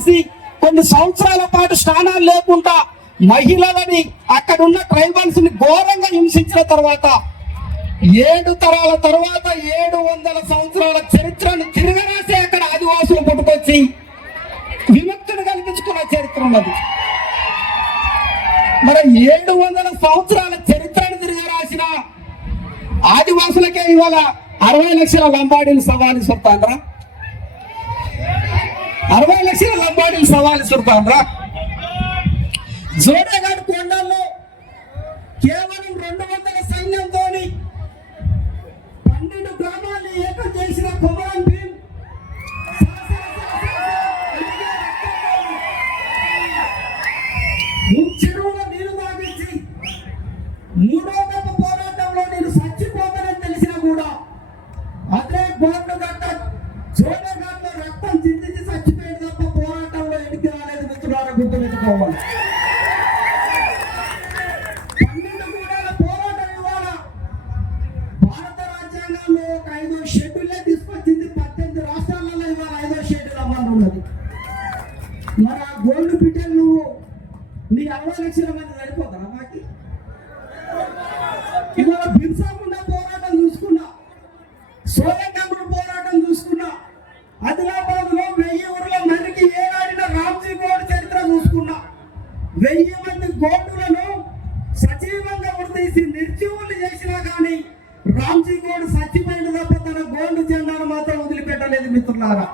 చేసి కొన్ని సంవత్సరాల పాటు స్థానాలు లేకుండా మహిళలని అక్కడున్న ట్రైబల్స్ని ఘోరంగా హింసించిన తర్వాత ఏడు తరాల తర్వాత ఏడు వందల సంవత్సరాల చరిత్రను తిరగరాసి అక్కడ ఆదివాసులు పుట్టుకొచ్చి విముక్తిని కల్పించుకున్న చరిత్ర ఉన్నది. మరి ఏడు వందల సంవత్సరాల చరిత్రను తిరగరాసిన ఆదివాసులకే ఇవాళ అరవై లక్షల లంబాడీలు సవాలిస్తుంటారా అరవై లక్షల లంబాడీలు సవాలు ఇస్తున్నాం రా జోడేగాడు కొండల్లో కేవలం రెండు వందల సైన్యంతో పన్నెండు గ్రామాన్ని ఏకం చేసిన కొమరం భీమ్ ముఖ్య కాంచీగోడు సచ్చిపోయింది తప్ప తన గోల్డ్ జెండాను మాత్రం వదిలిపెట్టలేదు మిత్రులారా.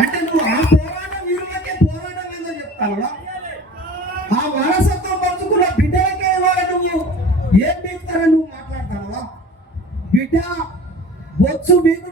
అంటే నువ్వు ఆ పోరాటం వీరులకే పోరాటం ఏదో చెప్తావా? ఆ వారసత్వం పంచుకున్న బిడ్డలకే ఇవాళ నువ్వు ఏం మిగతారని నువ్వు మాట్లాడతావా? బిడ్డ బొచ్చు మీకు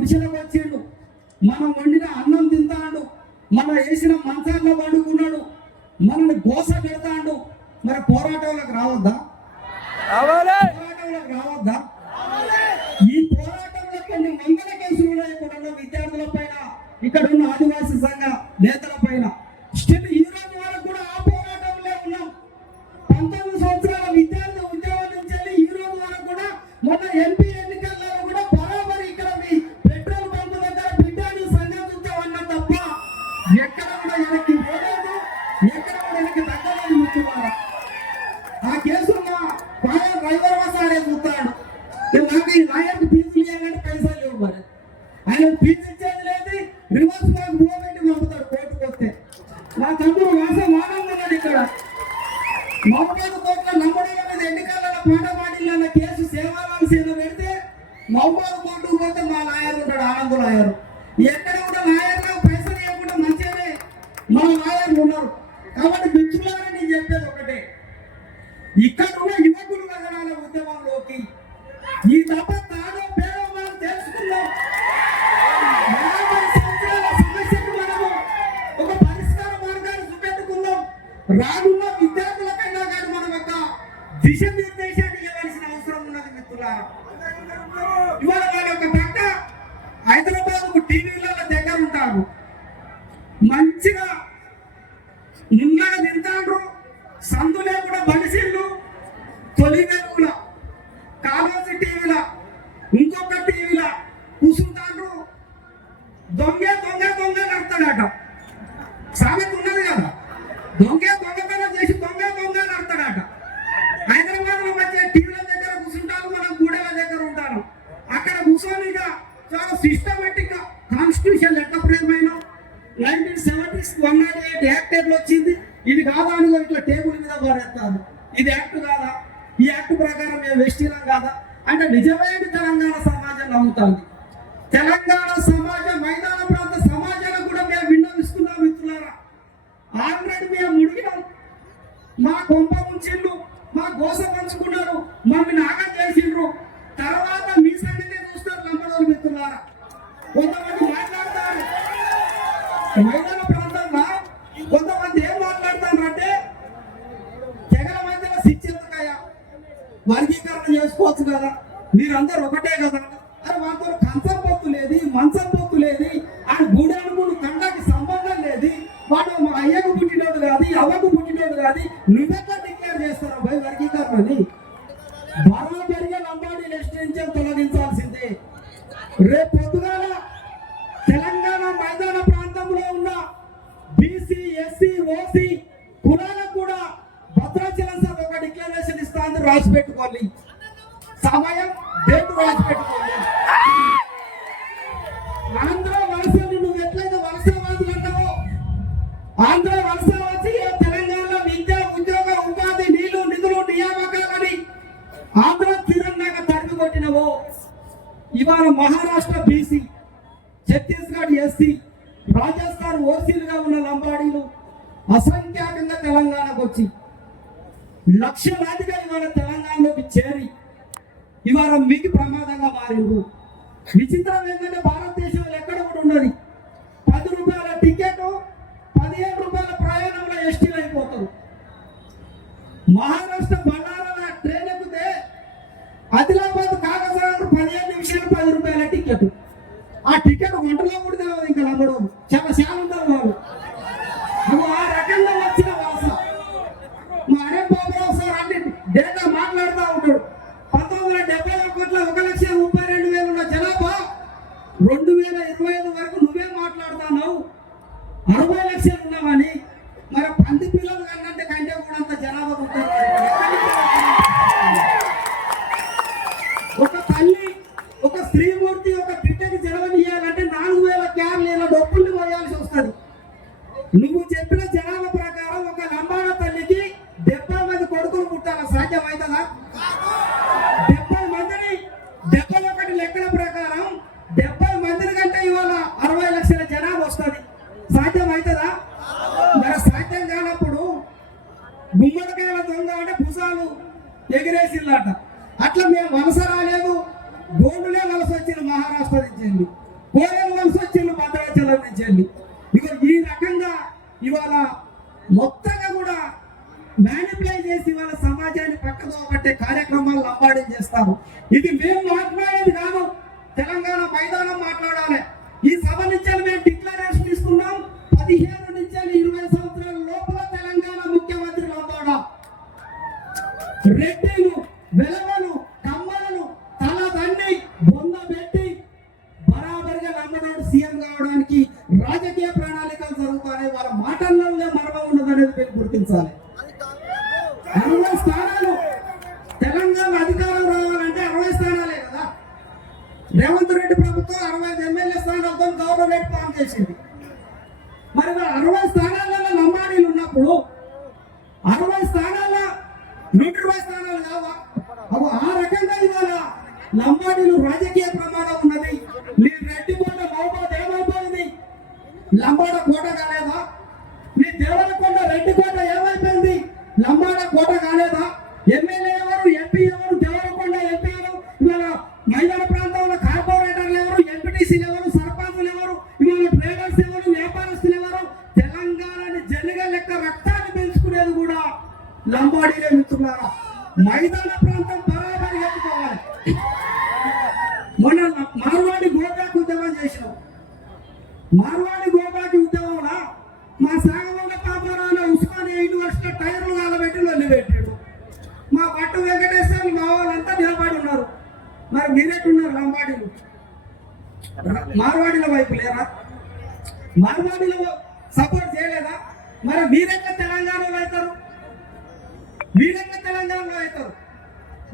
గుడిసెలకు వచ్చిండు మనం వండిన అన్నం తింటాడు. మనం వేసిన మంచాల్లో పండుకున్నాడు మనల్ని గోస పెడతాడు. మరి పోరాటంలోకి రావద్దా? రానున్న విద్యార్థులకైనా కాదు మన వద్ద దిశ నిర్దేశాన్ని ఇవ్వాల్సిన అవసరం ఉన్నది మిత్రులారా. ఇవాళ ఒక మీద పడేస్తారు ఇది యాక్ట్ కాదా? ఈ యాక్ట్ ప్రకారం మేము వెస్టిలం కాదా? అంటే నిజమైన తెలంగాణ సమాజం నమ్ముతుంది. తెలంగాణ సమాజం మైదాన ప్రాంత సమాజాన్ని కూడా మేము విన్నవిస్తున్నాం మిత్రులారా. ఆల్రెడీ మేము ముడిగినాం. మా కొంప ఉంచిండు మా గోస పంచుకున్నారు మమ్మల్ని నాగం చేసిండ్రు. తర్వాత మీ సంగతి చూస్తారు లంబడోలు మిత్రులారా. కొంతమంది మాట్లాడతారు. మైదాన వర్గీకరణ చేసుకోవచ్చు కదా. మీరందరూ ఒకటే కదా. అరే వాళ్ళతో కంచం పొత్తు లేదు మంచం పొత్తు లేదు. ఆ గుడి అనుకుని తండ్రికి సంబంధం లేదు. వాడు మా అయ్యకు పుట్టినోడు కాదు అవ్వకు పుట్టినోడు కాదు. నువ్వెక్కడ డిక్లేర్ చేస్తారా భయ వర్గీకరణని? పెరిగే లంబాడి లిస్ట్ నుంచి తొలగించాల్సిందే. రేపు పొద్దుగాల తెలంగాణ మైదాన ప్రాంతంలో ఉన్న బీసీ ఎస్సీ ఓసీ కులాలకు కూడా భద్రాచలం సభ ఒక డిక్లరేషన్ ఇస్తాంది రాసి పెట్టుకోవాలి సమయం డేట్ రాసి పెట్టుకోవాలి ఆంధ్ర వలసని నువ్వు ఎట్లయితే వలసవాదులు అంటావో ఆంధ్ర వలస వచ్చి తెలంగాణలో విద్య ఉద్యోగ ఉపాధి నీళ్ళు నిధులు నియామకాలని ఆంధ్ర తీరంగా తరిమి కొట్టినవో ఇవాళ మహారాష్ట్ర బీసీ ఛత్తీస్గఢ్ ఎస్సీ రాజస్థాన్ ఓసీలుగా ఉన్న లంబాడీలు అసంఖ్యాకంగా తెలంగాణకు వచ్చి లక్షలాదిగా ఇవాళ తెలంగాణలోకి చేరి ఇవాళ మీకు ప్రమాదంగా మారిండు విచిత్రం ఏంటంటే భారతదేశంలో ఎక్కడ కూడా ఉన్నది పది రూపాయల టికెట్ పదిహేను రూపాయల ప్రయాణంలో ఎస్టీలు అయిపోతారు. మహారాష్ట్ర బళ్ళారాల ట్రైన్ ఎక్కితే ఆదిలాబాద్ కాగజరాలు పదిహేను నిమిషాలు పది రూపాయల టికెట్. ఆ టికెట్ ఒంటలో కూడా తెలియదు ఇంకా నమ్మడం చాలా చాలా వాళ్ళు. ఆ రకంగా బాబురావు సార్? అన్ని డేటా మాట్లాడుతూ ఉంటాడు పంతొమ్మిది వందల డెబ్బై ఒకటిలో ఒక లక్ష ముప్పై రెండు వేలు ఉన్న జనాభా రెండు వేల ఇరవై ఐదు వరకు నువ్వే మాట్లాడుతున్నావు. అరవై లక్షలు ఉన్నామని మరి పంది పిల్లలు కన్నంటే కంటే కూడా అంత జనాభా ఒక తల్లి ఒక స్త్రీమూర్తి ఒక బిడ్డకి జన్మనియాలంటే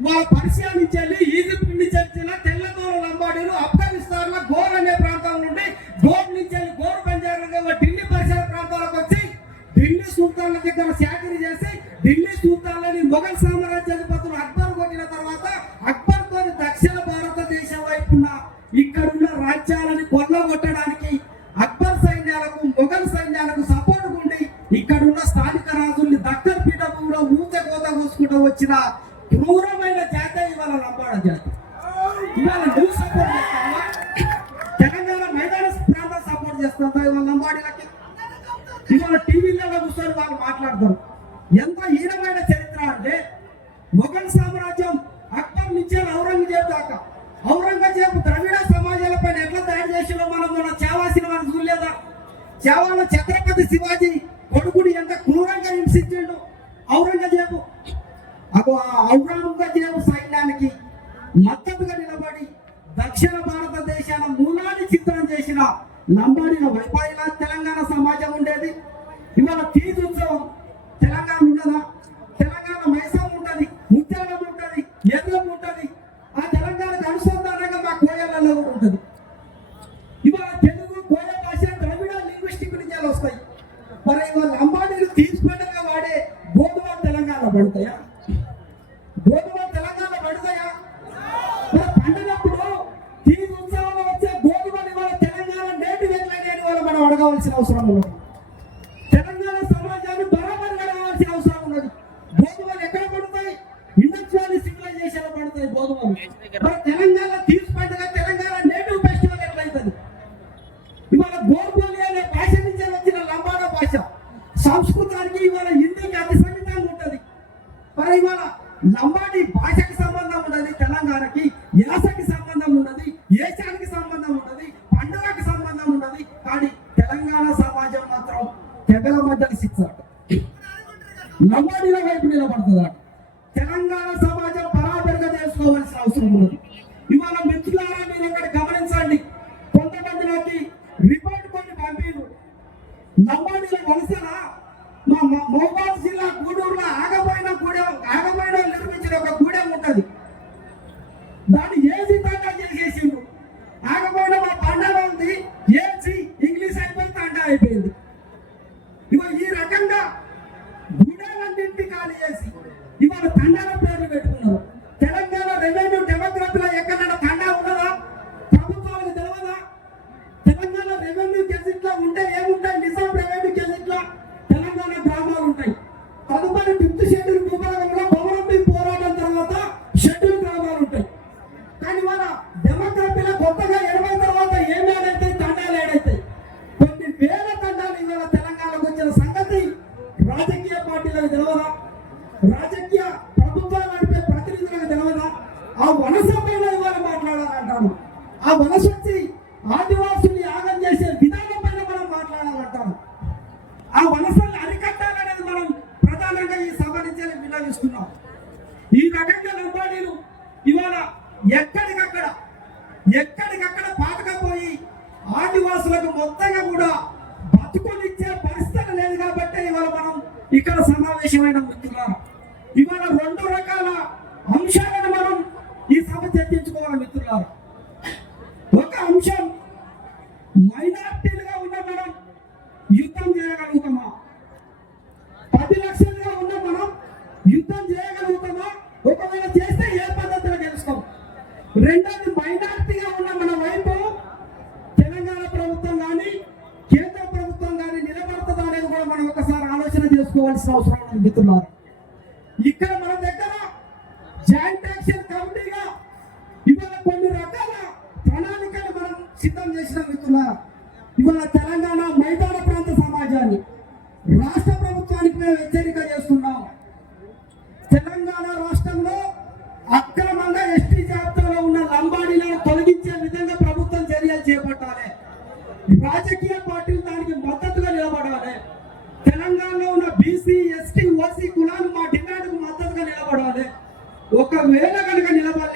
వాళ్ళ పర్షియా నుంచి వెళ్ళి ఈజిప్ట్ నుంచి వచ్చిన తెల్లదోర లంబాడీలు ఆఫ్ఘనిస్తాన్లో గోర్ అనే ప్రాంతం నుండి గోర్ నుంచి వెళ్ళి గోర్ పంజాబ్ ఢిల్లీ పరిసర ప్రాంతాలకు వచ్చి ఢిల్లీ సుల్తాన్ల దగ్గర శాఖరి చేసి ఢిల్లీ సుల్తాన్లని మొఘల్ సామ్రాజ్యాధిపతులు అక్బర్ కొట్టిన తర్వాత అక్బర్ తోని దక్షిణ భారతదేశం వైపున ఇక్కడున్న రాజ్యాలని కొట్టడానికి అక్బర్ సైన్యాలకు మొఘల్ సైన్యాలకు సపోర్ట్ ఉండి ఇక్కడున్న స్థానిక రాజుల్ని దక్కన్ పీఠభూమిలో ఊచ కోత కోసుకుంటూ వచ్చిన క్రూరమైన జాత ఇవాళ లంబాడ జాతి. ఇవాళ నువ్వు సపోర్ట్ చేస్తావా? తెలంగాణ మైదాన ప్రాంతం సపోర్ట్ చేస్తుందా ఇవాళ లంబాడీలకి? ఇవాళ టీవీలలో కూర్చొని వాళ్ళు మాట్లాడతారు. ఎంత హీనమైన చరిత్ర అంటే మొఘల్ సామ్రాజ్యం అక్బర్ నుంచి ఔరంగజేబ్ దాకా. ఔరంగజేబ్ ద్రవిడ సమాజాలపై ఎట్లా తయారు చేసిలో మనం మన చావాసిన మనం చూడలేదా? చావాలో ఛత్రపతి శివాజీ కొడుకుని ఎంత క్రూరంగా హింసించాడు ఔరంగజేబు అగో ఆ ఔరంగజేబు సైన్యానికి మద్దతుగా నిలబడి దక్షిణ భారతదేశాన మూలాన్ని చిత్రం చేసిన లంబాడిన వైపాయిలా తెలంగాణ సమాజం ఉండేది. ఇవాళ తీజ్ ఉత్సవం తెలంగాణ ఉండదా తెలంగాణ మైసం ఉంటుంది ముత్యాలం ఉంటుంది ఎర్రం ఉంటుంది. ఆ తెలంగాణకు అనుసంధానంగా మా కోయలలో ఉంటుంది. ఇవాళ తెలుగు కోయ భాష ద్రవిడ లింగ్విస్టిక్ నుంచి వస్తాయి. మరి ఇవాళ లంబాడీలు తీసుకుండగా వాడే గోధుమ తెలంగాణ పడతాయా? గోధుమ తెలంగాణ పడతాయా మరి పండినప్పుడు తీరు ఉత్సవంలో వచ్చే గోధుమని వాళ్ళ తెలంగాణ నేటి వెళ్ళలేని వాళ్ళు మనం అడగవలసిన అవసరం ఉన్నది లంబాడీల వలసన మా మా పార్టీలకు తెలవదా రాజకీయ ప్రభుత్వాలు నడిపే ప్రతినిధులకు తెలవదా ఆ వలస పైన ఇవాళ మాట్లాడాలంటాను. ఆ వలస వచ్చి ఆదివాసుల్ని యాగం చేసే విధానం పైన మనం మాట్లాడాలంటాను ఆ వలసల్ని అరికట్టాలనేది మనం ప్రధానంగా ఈ సభ నుంచి విన్నవిస్తున్నాం ఈ రకంగా లంబాడీలు ఇవాళ ఎక్కడికక్కడ ఎక్కడికక్కడ పాతకపోయి ఆదివాసులకు మొత్తంగా కూడా బతుకునిచ్చే పరిస్థితి లేదు కాబట్టి ఇవాళ మనం ఇక్కడ సమావేశమైన మిత్రులారా ఇవాళ రెండు రకాల అంశాలను మనం ఈ సభ చర్చించుకోవాలి మిత్రులారా ఒక అంశం మైనార్టీలుగా ఉన్న మనం యుద్ధం చేయగలుగుతామా పది లక్షలుగా ఉన్న మనం యుద్ధం చేయగలుగుతామా? ఒకవేళ చేస్తే ఏ పద్ధతిలో గెలుస్తాం? రెండోది మైనార్టీగా ఉన్న మన వైపు తెలంగాణ ప్రభుత్వం కానీ కేంద్ర ప్రభుత్వం కానీ నిలబడుతుందా అనేది కూడా మనం ఒకసారి ఆలోచన చేసుకోవాల్సిన అవసరం ఉంది మిత్రులారా ఇక్కడ మన దగ్గర జాయింట్ యాక్షన్ కమిటీగా ఇవాళ కొన్ని రకాల ప్రణాళికలు మనం సిద్ధం చేసిన మిత్రులారా ఇవాళ తెలంగాణ మైదాన ప్రాంత సమాజాన్ని రాష్ట్ర ప్రభుత్వానికి మేము హెచ్చరిక చేస్తున్నాం. తెలంగాణ రాష్ట్రంలో అక్రమంగా ఎస్టీ జాబితాలో ఉన్న లంబాడీలను తొలగించే విధంగా ప్రభుత్వం చర్యలు చేపట్టాలి. రాజకీయ పార్టీలు దానికి మద్దతుగా నిలబడాలి. తెలంగాణలో ఉన్న బీసీ ఎస్టీ ఓసీ కులాలు మా డిమాండ్కు మద్దతుగా నిలబడాలి. ఒకవేళ కనుక నిలబడాలి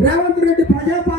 రేవంత్ రెడ్డి ప్రజాపాలన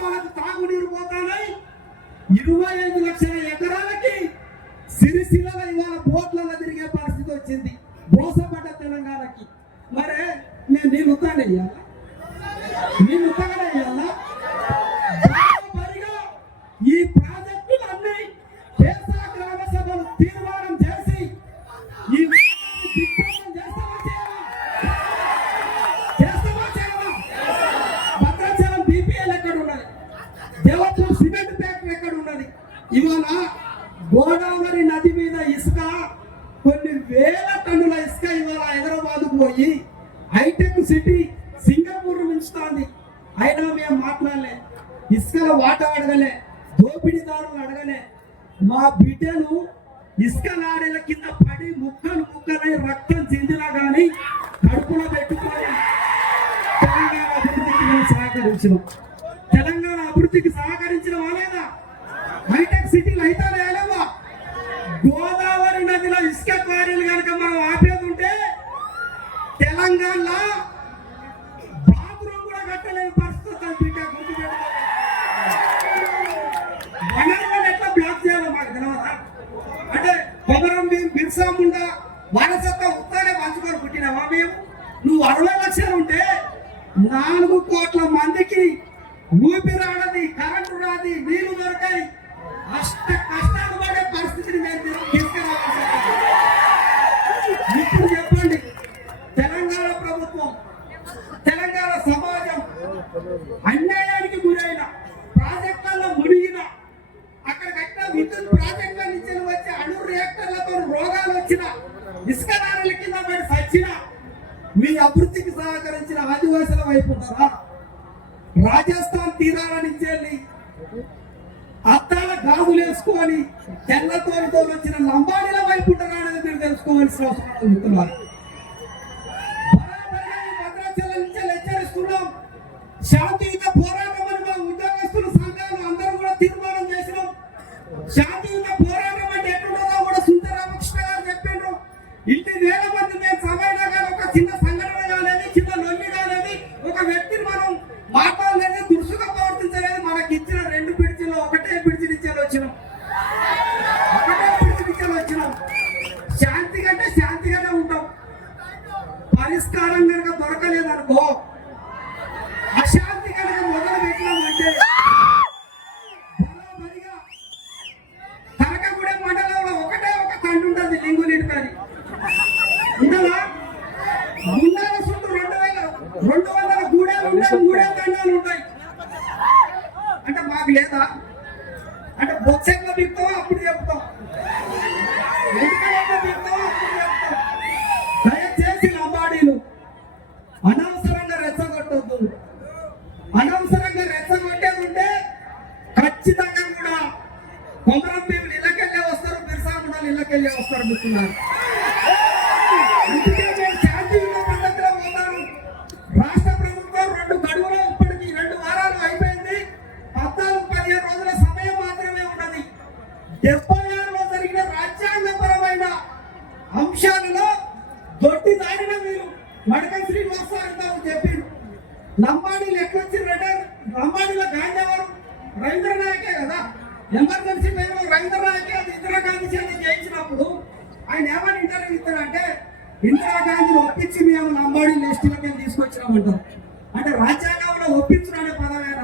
గ్రామాలకు తాగునీరు పోతానై ఇరవై ఐదు లక్షల ఎకరాలకి సిరిసిల్ల ఇవాళ బోట్లలో తిరిగే పరిస్థితి వచ్చింది. మోసపడ్డ తెలంగాణకి. మరే నేను నేను వస్తానయ్యా. గోదావరి నది మీద ఇసుక కొన్ని వేల టన్నుల ఇసుక ఇవాళ హైదరాబాద్ పోయి హైటెక్ సిటీ సింగపూర్ ఉంచుతోంది అయినా మేము మాట్లాడలే ఇసుకల వాట అడగలే దోపిడీదారులు అడగలే. మా బిడ్డలు ఇసుక లాడేల కింద పడి ముక్కలు ముక్కలై రక్తం చెందినా కానీ కడుపులో పెట్టుకొని తెలంగాణ అభివృద్ధికి మేము తెలంగాణ అభివృద్ధికి సహకరించిన వాళ్ళేనా హైటెక్ సిటీలు అయితే లేవా గోదావరి నదిలో ఇసుక క్వారీలు కనుక మనం ఆపేది ఉంటే తెలంగాణ బాత్రూమ్ కూడా కట్టలేని పరిస్థితులు బిడ్డ గుర్తుపెట్టుకోవాలి ఎట్లా బ్లాక్ చేయాలో మాకు తెలియదా అంటే కొమరం భీం బిర్సా ముండా వారసత్వ ఉత్తానే పంచుకొని పుట్టినావా మేము? నువ్వు అరవై లక్షలు ఉంటే నాలుగు కోట్ల మందికి ఊపిరాడది కరెంటు రాది నీళ్ళు దొరకాయి ಅಷ್ಟಕ್ಕಷ್ಟಾಗಬೇಡ ಪರಿಸ್ಥಿತಿ ಮೇಲೆ tiendas అనవసరంగా ఉంటే ఖచ్చితంగా కూడా కొమరం మేము ఇళ్ళకెళ్ళే వస్తారు బిర్సా కూడా ఇళ్ళకెళ్ళే వస్తారు అనుకున్నారు.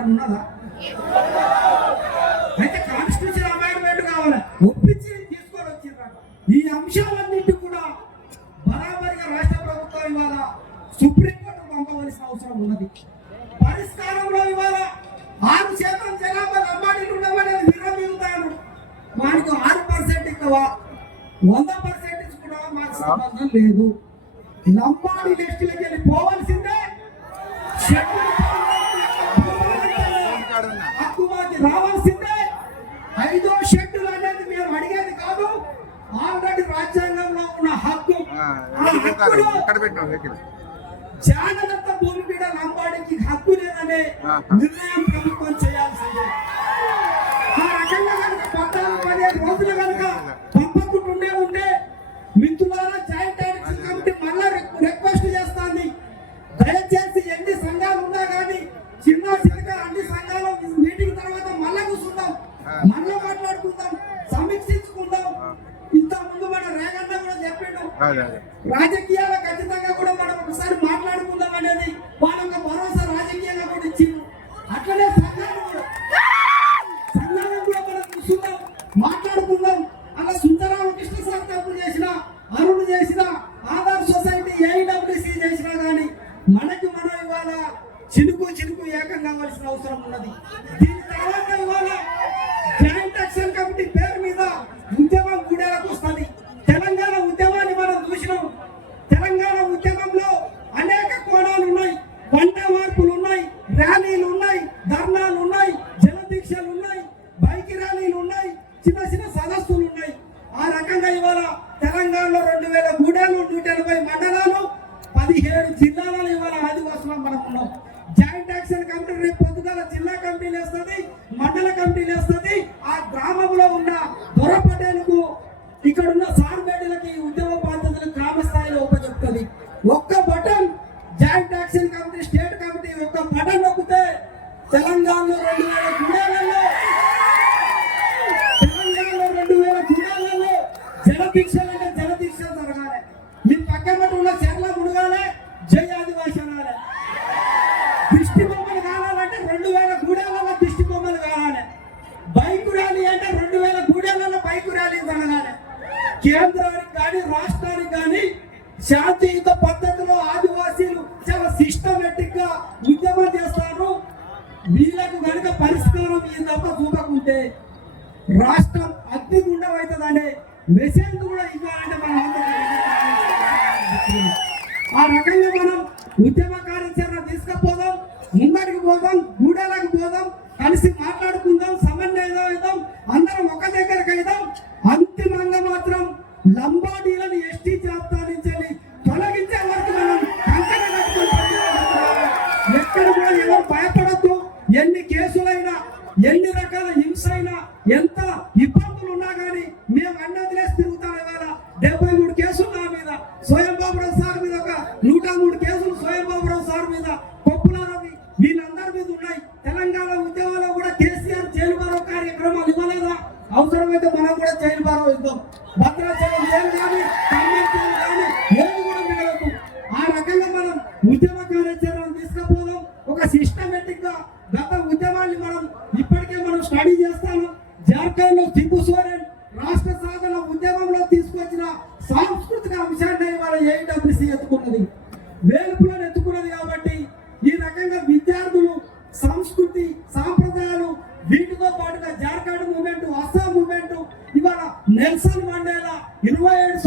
అక్కడ ఉన్నదా? అయితే కాన్స్టిట్యూషన్ అమెండ్మెంట్ కావాలా? ఒప్పించి తీసుకొని వచ్చిండ్రట ఈ అంశాలన్నింటి కూడా బరాబరిగా రాష్ట్ర ప్రభుత్వం ఇవాళ సుప్రీంకోర్టు పంపవలసిన అవసరం ఉన్నది. పరిష్కారంలో ఇవాళ ఆరు శాతం జనాభా అంబాడీలు ఉండమనేది విరమిగుతాను వాడికి ఆరు పర్సెంట్ ఇస్తావా వంద పర్సెంట్ కూడా మాకు సంబంధం లేదు. లంబాడి లిస్టులకి ఇక్కడ పెట్టినాం జాగ్రత్త భూమి మీద లంబాడికి హక్కు లేదనే నిర్ణయం ప్రభుత్వం చేయాల్సిందే. ఆ రకంగా కనుక పద్నాలుగు పంపకుండా आ वहाँ किया జై ఆదివాసి దిష్టి బొమ్మలు కావాలంటే రెండు వేల గూడెలలో దిష్టి బొమ్మలు కావాలి. బైకు ర్యాలీ అంటే రెండు వేల గూడెలలో బైకు ర్యాలీ జరగాలి. కేంద్రానికి కానీ రాష్ట్రానికి కానీ శాంతియుత పద్ధతిలో ఆదివాసీలు చాలా సిస్టమేటిక్గా ఉద్యమం చేస్తారు. వీళ్ళకు కనుక పరిష్కారం ఈ తప్ప చూపకుంటే రాష్ట్రం అగ్నిగుండం అవుతుందనే మెసేజ్ కూడా రకంగా మనం ఉద్యమ కార్యాచరణ తీసుకుపోదాం ముందడికి పోదాం గూడెలకు పోదాం కలిసి మాట్లాడుకుందాం సమన్వయం అవుదాం అందరం ఒక దగ్గరకు అవుదాం. అంతిమంగా మాత్రం లంబాడీలను ఎస్టీ చేస్తా నుంచి తొలగించే వరకు మనం ఎక్కడ కూడా ఎవరు భయపడద్దు. ఎన్ని కేసులైనా ఎన్ని రకాల హింస అయినా ఎంత నెల్సన్ మండేలా ఇరవై ఏడు